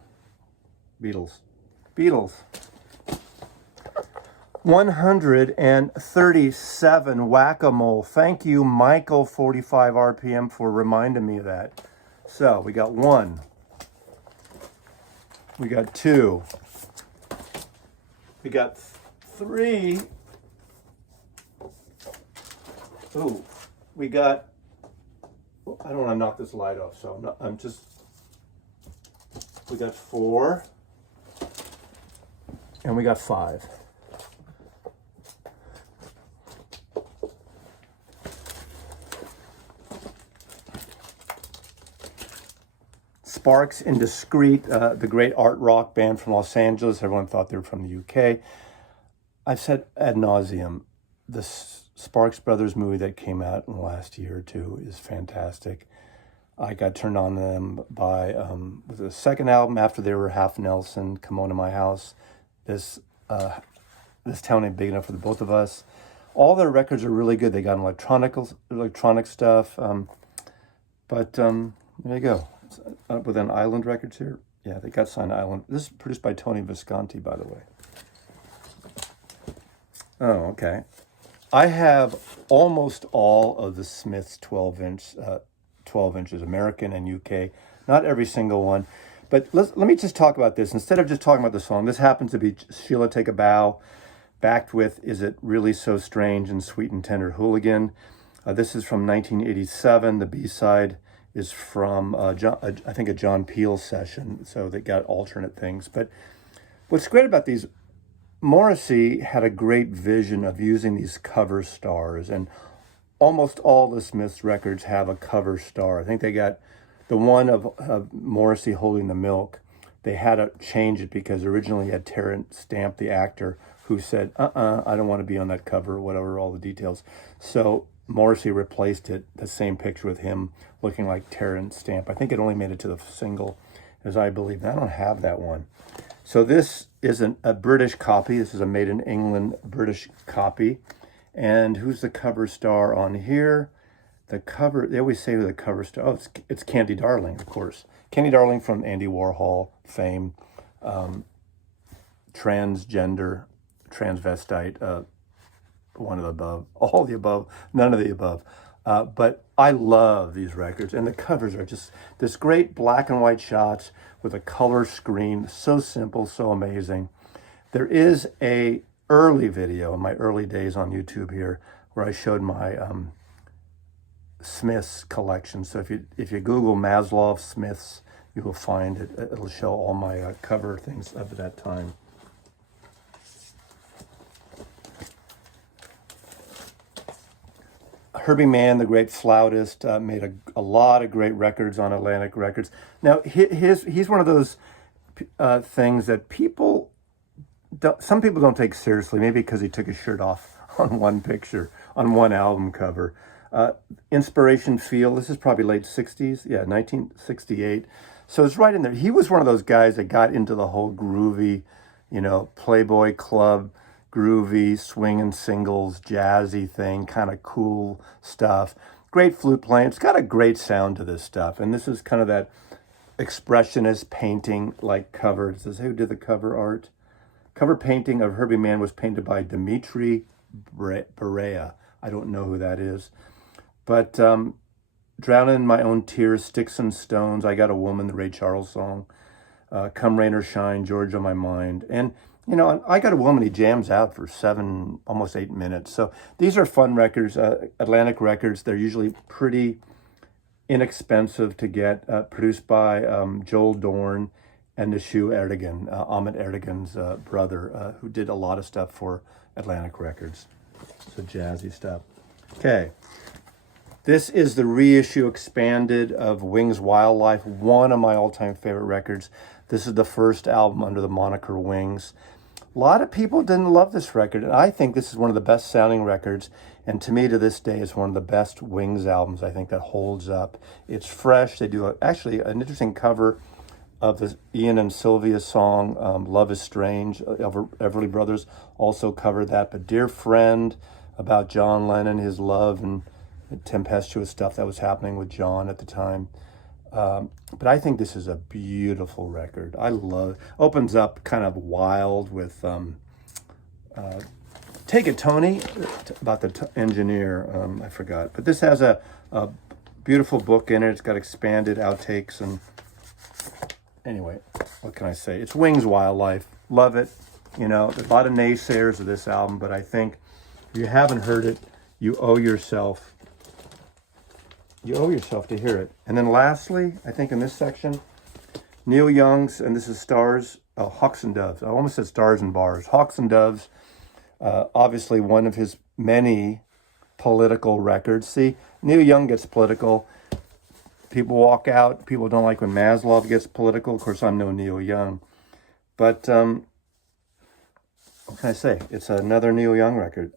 Beatles. 137 Whack-A-Mole. Thank you, Michael 45 RPM, for reminding me of that. So we got 1. We got 2. We got 3. Ooh, we got, I don't want to knock this light off, so we got 4, and we got 5. Sparks and Discreet, the great art rock band from Los Angeles. Everyone thought they were from the UK. I've said ad nauseum, the Sparks Brothers movie that came out in the last year or two is fantastic. I got turned on to them by with the second album after they were Half Nelson, Come On to My House. This town ain't big enough for the both of us. All their records are really good. They got electronic stuff, but there you go. With an Island Records here. Yeah, they got signed to Island. This is produced by Tony Visconti, by the way. Oh, okay. I have almost all of the Smiths 12 inches, American and UK. Not every single one. But let me just talk about this. Instead of just talking about the song, this happens to be Sheila Take a Bow, backed with Is It Really So Strange and Sweet and Tender Hooligan. This is from 1987. The B-side is from, I think, a John Peel session. So they got alternate things. But what's great about these, Morrissey had a great vision of using these cover stars, and almost all the Smiths records have a cover star. I think they got the one of Morrissey holding the milk. They had to change it because originally had Terrence Stamp, the actor, who said, I don't want to be on that cover, whatever, all the details. So Morrissey replaced it, the same picture with him looking like Terrence Stamp. I think it only made it to the single, as I believe. I don't have that one. So this isn't a British copy. This is a made in England British copy. And who's the cover star on here? The cover, they always say who the cover star, oh, it's Candy Darling, of course. Candy Darling from Andy Warhol fame, transgender, transvestite, one of the above, all the above, none of the above. But I love these records, and the covers are just this great black and white shots with a color screen, so simple, so amazing. There is a early video in my early days on YouTube here where I showed my Smiths collection. So if you Google Maslow Smiths, you will find it. It'll show all my cover things of that time. Herbie Mann, the great flautist, made a lot of great records on Atlantic Records. Now, he's one of those things that some people don't take seriously, maybe because he took his shirt off on one picture, on one album cover. Inspiration Feel, this is probably late 60s, 1968. So it's right in there. He was one of those guys that got into the whole groovy, Playboy Club, groovy, swinging singles, jazzy thing, kind of cool stuff. Great flute playing. It's got a great sound to this stuff. And this is kind of that expressionist painting like cover. It says, who did the cover art? Cover painting of Herbie Mann was painted by Dimitri Berea. I don't know who that is. But Drowning in My Own Tears, Sticks and Stones, I Got a Woman, the Ray Charles song, Come Rain or Shine, George on My Mind. And, you know, I Got a Woman, he jams out for 7, almost 8 minutes. So these are fun records, Atlantic records. They're usually pretty inexpensive to get, produced by Joel Dorn and Nishu Erdogan, Ahmet Erdogan's brother, who did a lot of stuff for Atlantic Records. So jazzy stuff. Okay. This is the reissue expanded of Wings Wildlife, one of my all-time favorite records. This is the first album under the moniker Wings. A lot of people didn't love this record, and I think this is one of the best sounding records, and to me to this day it's one of the best Wings albums, I think, that holds up. It's fresh. They do actually an interesting cover of the Ian and Sylvia song, Love is Strange. Everly Brothers also covered that, but Dear Friend, about John Lennon, his love and tempestuous stuff that was happening with John at the time. But I think this is a beautiful record. I love it. Opens up kind of wild with Take It Tony, about the engineer, I forgot. But this has a beautiful book in it. It's got expanded outtakes. And anyway, what can I say? It's Wings Wildlife. Love it. You know, there's a lot of naysayers of this album, but I think if you haven't heard it, you owe yourself to hear it. And then lastly, I think in this section, Neil Young's, and this is Stars, Hawks and Doves. I almost said Stars and Bars. Hawks and Doves, obviously one of his many political records. See, Neil Young gets political. People walk out. People don't like when Maslov gets political. Of course, I'm no Neil Young. But what can I say? It's another Neil Young record.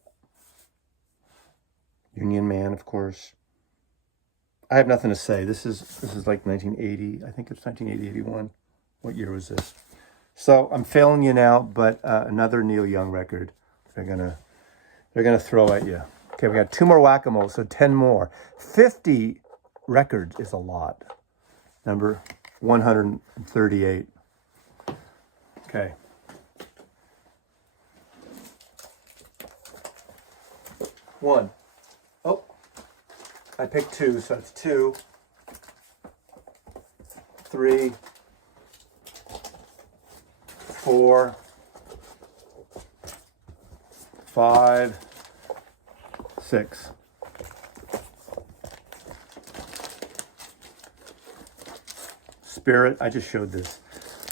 Union Man, of course. I have nothing to say. This is like 1980. I think it's 1980, 81. What year was this? So I'm failing you now, but another Neil Young record they're gonna throw at you. Okay, we got 2 more whack-a-mole, so 10 more. 50 records is a lot. Number 138. Okay. One. Oh. I picked 2, so it's 2, 3, 4, 5, 6. Spirit, I just showed this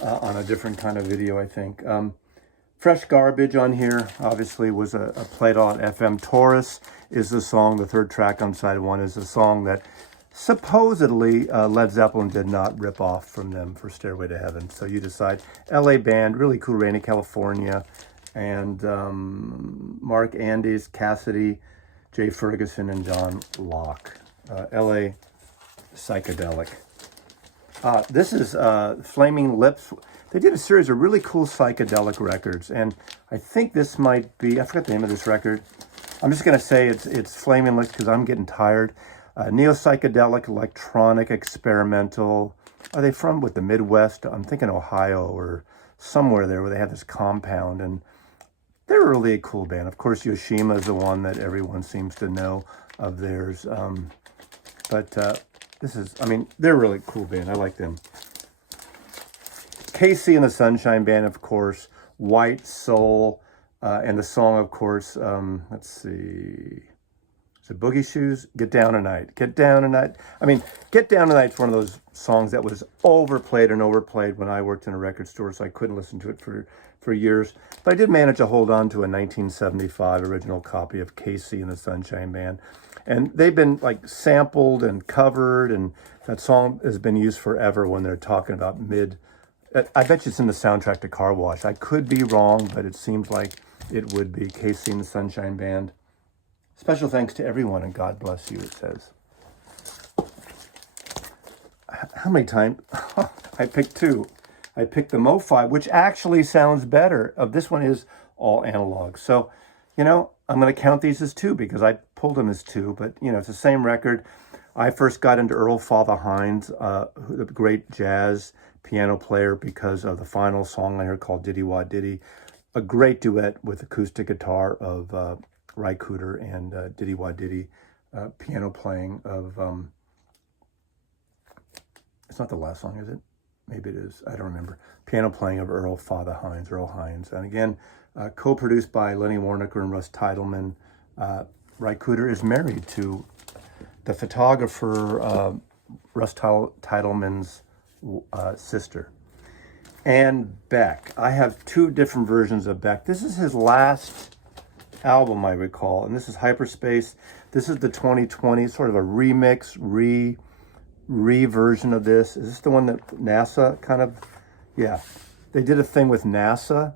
on a different kind of video, I think. Fresh Garbage on here, obviously, was a played on FM. Taurus is the song, the third track on side 1 is a song that supposedly Led Zeppelin did not rip off from them for Stairway to Heaven. So you decide. LA band, really cool, Rainy, California. And Mark Andes, Cassidy, Jay Ferguson, and John Locke. LA Psychedelic. This is Flaming Lips. They did a series of really cool psychedelic records, and I think this might be, I forgot the name of this record. I'm just going to say it's Flaming Lips because I'm getting tired. Neo-psychedelic, electronic, experimental. Are they from, the Midwest? I'm thinking Ohio or somewhere there where they have this compound, and they're really a cool band. Of course, Yoshima is the one that everyone seems to know of theirs. But they're a really cool band. I like them. Casey and the Sunshine Band, of course, White Soul, and the song, of course, let's see, is it Boogie Shoes? Get Down Tonight. Get Down Tonight. Get Down Tonight's one of those songs that was overplayed when I worked in a record store, so I couldn't listen to it for years. But I did manage to hold on to a 1975 original copy of Casey and the Sunshine Band. And they've been sampled and covered, and that song has been used forever when they're talking about I bet you it's in the soundtrack to Car Wash. I could be wrong, but it seems like it would be. Casey and the Sunshine Band. Special thanks to everyone, and God bless you, it says. How many times? I picked 2. I picked the Mo-Fi, which actually sounds better. This one is all analog. So, I'm going to count these as 2 because I pulled them as 2, but, it's the same record. I first got into Earl Father Hines, the great jazz piano player, because of the final song I heard called Diddy Wah Diddy, a great duet with acoustic guitar of Ry Cooder and Diddy Wah Diddy, piano playing of It's not the last song, is it? Maybe it is. I don't remember. Piano playing of Earl Hines. And again, co-produced by Lenny Warnaker and Russ Titleman. Ry Cooder is married to the photographer Russ Titleman's sister. And Beck. I have two different versions of Beck. This is his last album, I recall, and this is Hyperspace. This is the 2020, sort of a remix, re-version of this. Is this the one that NASA kind of, yeah. They did a thing with NASA,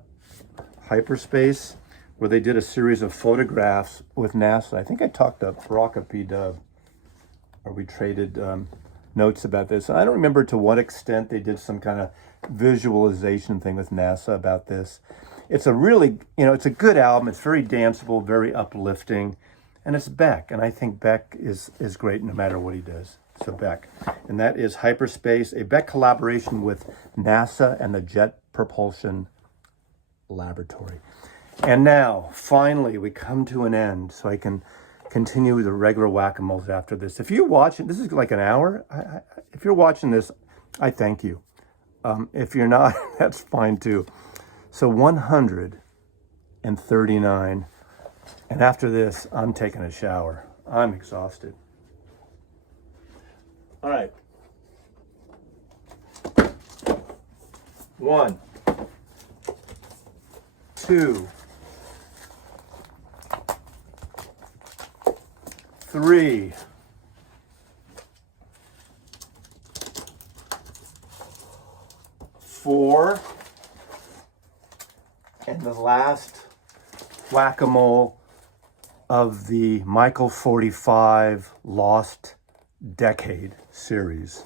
Hyperspace, where they did a series of photographs with NASA. I think I talked to Baraka P. Dove, or we traded notes about this. I don't remember to what extent they did some kind of visualization thing with NASA about this. It's a really, it's a good album. It's very danceable, very uplifting, and it's Beck. And I think Beck is great no matter what he does. So Beck. And that is Hyperspace, a Beck collaboration with NASA and the Jet Propulsion Laboratory. And now, finally, we come to an end so I can continue the regular whack-a-moles after this. If you're watching, this is like an hour. If you're watching this, I thank you. If you're not, that's fine too. So 139. And after this, I'm taking a shower. I'm exhausted. All right. 1, 2, 3, 4, and the last whack-a-mole of the Michael 45 Lost Decade series.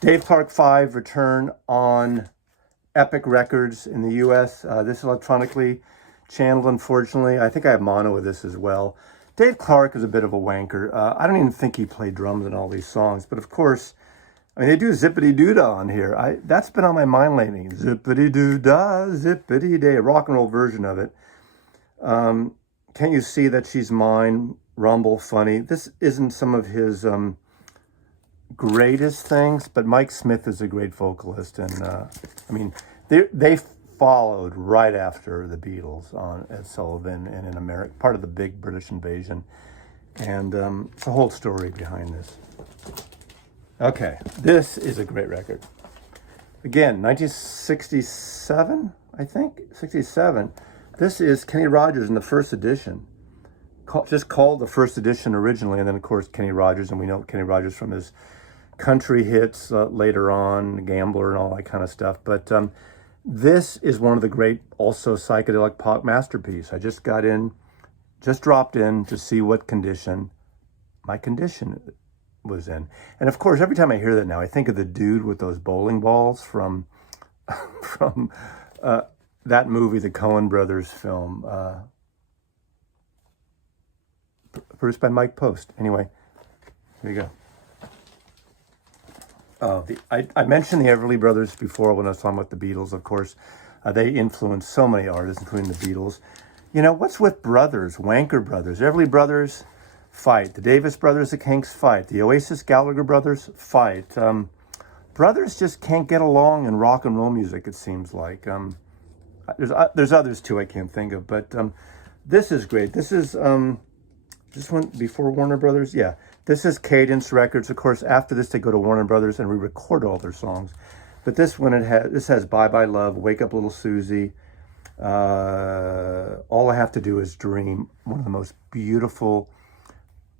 Dave Clark 5 return on Epic Records in the US. This is electronically channeled, unfortunately. I think I have mono with this as well. Dave Clark is a bit of a wanker. I don't even think he played drums in all these songs, but of course, they do Zippity-Doo-Dah on here. That's been on my mind lately. Zippity-Doo-Dah, Zippity-Day, a rock and roll version of it. Can't you see that she's mine? Rumble, funny. This isn't some of his greatest things, but Mike Smith is a great vocalist. And they followed right after the Beatles on Ed Sullivan and in America, part of the big British invasion. And it's a whole story behind this. Okay, this is a great record. Again, 1967, I think, 67. This is Kenny Rogers in the first edition. Just called the first edition originally, and then, of course, Kenny Rogers, and we know Kenny Rogers from his country hits later on, Gambler and all that kind of stuff. But this is one of the great, also psychedelic pop masterpiece. I just dropped in to see what condition my condition was in. And of course, every time I hear that now, I think of the dude with those bowling balls from that movie, the Coen Brothers film, produced by Mike Post. Anyway, here you go. I mentioned the Everly Brothers before when I was talking about the Beatles. Of course, they influenced so many artists, including the Beatles. What's with brothers, Wanker Brothers, Everly Brothers, fight. The Davis Brothers, the Kinks, fight. The Oasis Gallagher Brothers, fight. Brothers just can't get along in rock and roll music, it seems like. There's others too I can't think of, but this is great. This is this one before Warner Brothers. Yeah, this is Cadence Records. Of course, after this they go to Warner Brothers and re-record all their songs. But this one this has Bye Bye Love, Wake Up Little Susie, All I Have to Do Is Dream. One of the most beautiful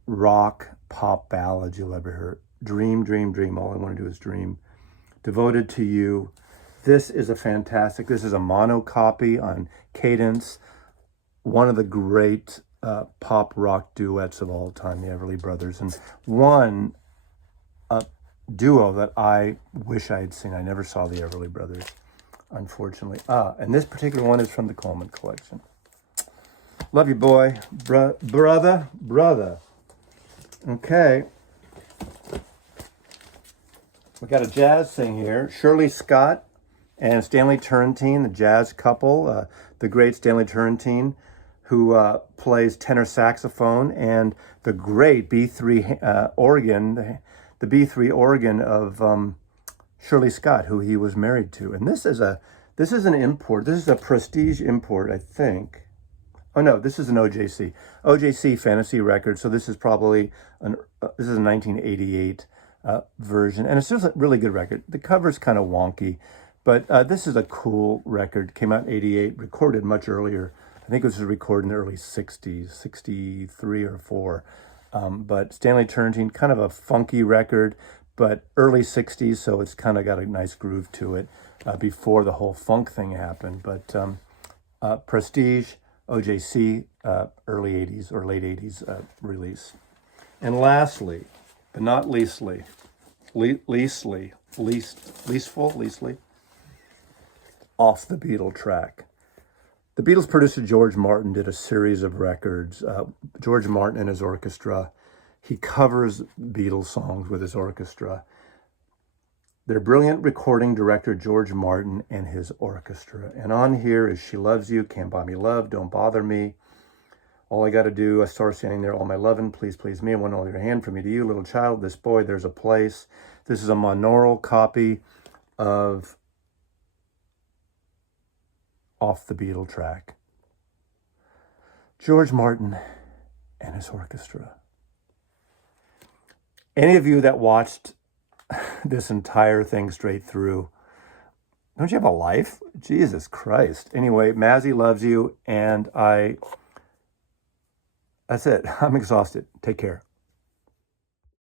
rock pop ballads you'll ever hear. Dream, dream, dream. All I want to do is dream. Devoted to You. This is this is a mono copy on Cadence. One of the great pop rock duets of all time, the Everly Brothers. And one duo that I wish I had seen. I never saw the Everly Brothers, unfortunately. And this particular one is from the Coleman Collection. Love you, boy. Brother. Okay. We got a jazz thing here. Shirley Scott and Stanley Turrentine, the jazz couple, the great Stanley Turrentine, who plays tenor saxophone, and the great B3 organ, the B3 organ of Shirley Scott, who he was married to. And this is an import. This is a prestige import, I think. Oh no, this is an OJC fantasy record. So this is probably this is a 1988 version, and it's just a really good record. The cover's kind of wonky, but this is a cool record. Came out in '88, recorded much earlier. I think it was recorded in the early '60s, '63 or '4. But Stanley Turrentine, kind of a funky record, but early '60s, so it's kind of got a nice groove to it before the whole funk thing happened. But Prestige, OJC, early '80s or late '80s release. And lastly, but not leastly, Off the Beatle track. The Beatles producer George Martin did a series of records. George Martin and his orchestra. He covers Beatles songs with his orchestra. Their brilliant recording director, George Martin, and his orchestra. And on here is She Loves You, Can't Buy Me Love, Don't Bother Me, All I Gotta Do, I Saw Her Standing There, All My Lovin', Please Please Me, I Want to Hold Your Hand, From Me to You, Little Child, This Boy, There's a Place. This is a monaural copy of Off the Beatle track. George Martin and his orchestra. Any of you that watched this entire thing straight through, don't you have a life? Jesus Christ. Anyway, Mazzy loves you, and that's it. I'm exhausted. Take care.